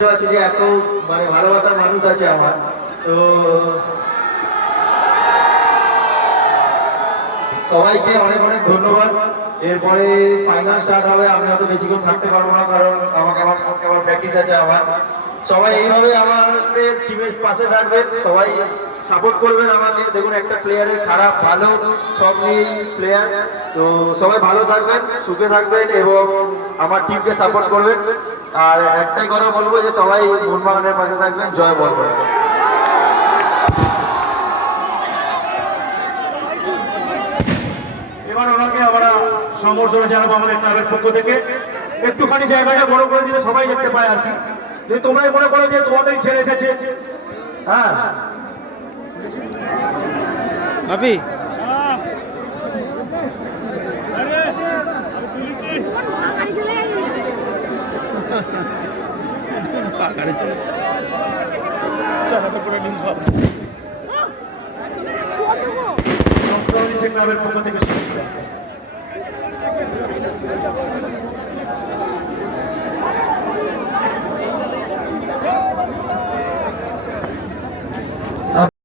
আছে যে এত মানে ভালোবাসার মানুষ আছে আমার, তো সবাইকে অনেক অনেক ধন্যবাদ। এরপরে ফাইনাল স্টার্ট হবে, আমি হয়তো বেশিক্ষণ থাকতে পারবো না, কারণ আমার প্র্যাকটিস আছে আমার। সবাই এইভাবে আমাদের টিমের পাশে থাকবেন, সবাই সাপোর্ট করবেন আমাদের। দেখুন, একটা প্লেয়ারের খারাপ ভালো সব নিয়ে প্লেয়ার, তো সবাই ভালো থাকবেন, সুখে থাকবেন এবং আমার টিমকে সাপোর্ট করবেন। আর একটাই কথা বলবো যে সবাই মোহনবাগানের পাশে থাকবেন। জয় মোহনবাগান। এবার ওনাকে আমরা সম্বর্ধনা জানাবো আমাদের ক্লাবের পক্ষ থেকে। একটুখানি জায়গাটা বড় করে দিলে সবাই দেখতে পায় আর কি। যদি তোমরাই মনে করো যে তোমাদেরই ছেড়ে এসেছে, হ্যাঁ আপি ক্লাবের পক্ষ থেকে